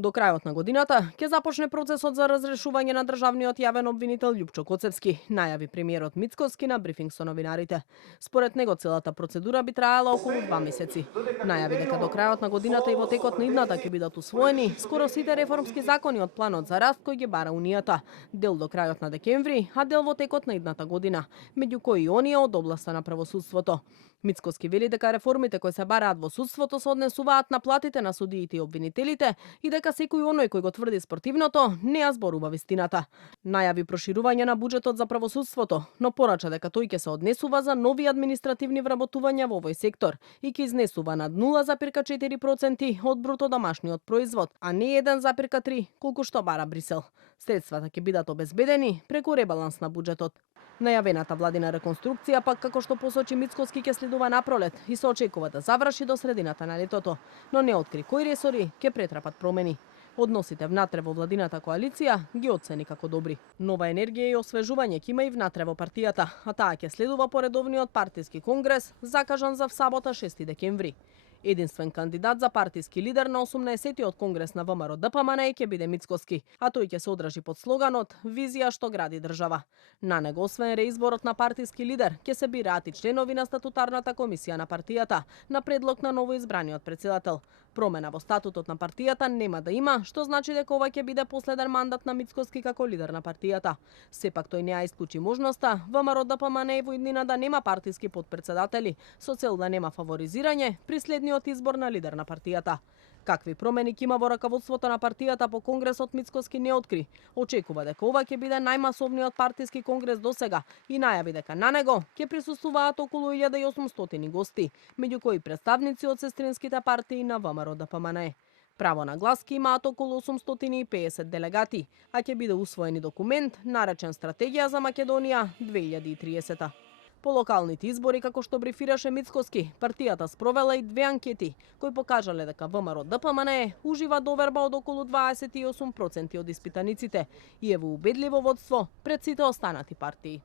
До крајот на годината ќе започне процесот за разрешување на државниот јавен обвинител Љупчо Коцевски, најави премиерот Мицкоски на брифинг со новинарите. Според него целата процедура би траела околу 2 месеци. Најави дека до крајот на годината и во текот на идната ќе бидат усвоени скоро сите реформски закони од планот за раст кој ги бара Унијата, дел до крајот на декември, а дел во текот на идната година, меѓу кои и оние од областа на правосудството. Мицкоски вели дека реформите кои се бараат во судството се однесуваат на платите на судиите и обвинителите и дека секој оној кој го тврди спротивното не ја зборува вистината. Најави проширување на буџетот за правосудството, но порача дека тој ќе се однесува за нови административни вработувања во овој сектор и ќе изнесува над 0,4% од бруто домашниот производ, а не 1,3 колку што бара Брисел. Средствата ќе бидат обезбедени преку ребаланс на буџетот. Најавената владина реконструкција пак како што посочи Мицкоски ќе следува напролет и се очекува да заврши до средината на летото, но не откри кои ресори ќе претрапат промени. Односите внатре во владината коалиција ги оцени како добри. Нова енергија и освежување ќе има и внатре во партијата, а таа ќе следува по редовниот партиски конгрес закажан за сабота 6 декември. Единствен кандидат за партиски лидер на 18-тиот конгрес на ВМРО ДПМН ќе биде Мицкоски, а тој ќе се одржи под слоганот «Визија што гради држава». На него, освен реизборот на партиски лидер, ќе се бираат и членови на статутарната комисија на партијата, на предлог на новоизбраниот претседател. Промена во статутот на партијата нема да има, што значи дека ова ќе биде последен мандат на Мицкоски како лидер на партијата. Сепак тој не ја исклучи можноста ВМРО ДПМН во иднина да нема партиски потпредседатели, со цел да нема фаворизирање при следниот избор на лидер на партијата. Какви промени ќе има во раководството на партијата по конгресот Мицкоски не откри. Очекува дека ова ќе биде најмасовниот партиски конгрес досега и најави дека на него ќе присуствуваат околу 1800 гости, меѓу кои представници од сестринските партии на ВМРО ДПМН. Право на глас ќе имаат околу 850 делегати, а ќе биде усвоен и документ наречен Стратегија за Македонија 2030. По локалните избори, како што брифираше Мицкоски, партијата спровела и 2 анкети, кои покажале дека ВМРО ДПМН ужива доверба од околу 28% од испитаниците и е во убедливо водство пред сите останати партии.